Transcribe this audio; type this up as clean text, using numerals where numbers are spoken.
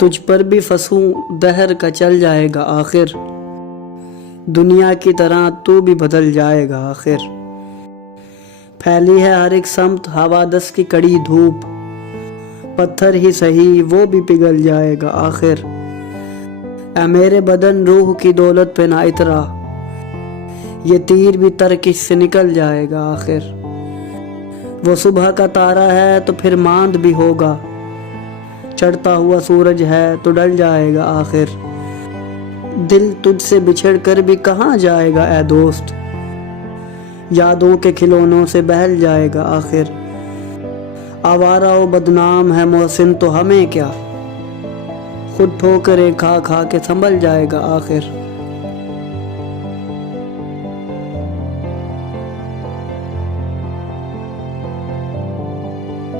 तुझ पर भी फंसूं दहर का चल जाएगा आखिर, दुनिया की तरह तू भी बदल जाएगा आखिर। फैली है हर एक समत हवादस की कड़ी धूप, पत्थर ही सही वो भी पिघल जाएगा आखिर। ऐ मेरे बदन रूह की दौलत पे ना इतरा, ये तीर भी तरकीश से निकल जाएगा आखिर। वो सुबह का तारा है तो फिर मांद भी होगा, चढ़ता हुआ सूरज है तो डल जाएगा आखिर। दिल तुझसे बिछड़ कर भी कहाँ जाएगा ऐ दोस्त, यादों के खिलौनों से बहल जाएगा आखिर। आवारा व बदनाम है मोहसिन तो हमें क्या, खुद ठोकरें खा खा के संभल जाएगा आखिर।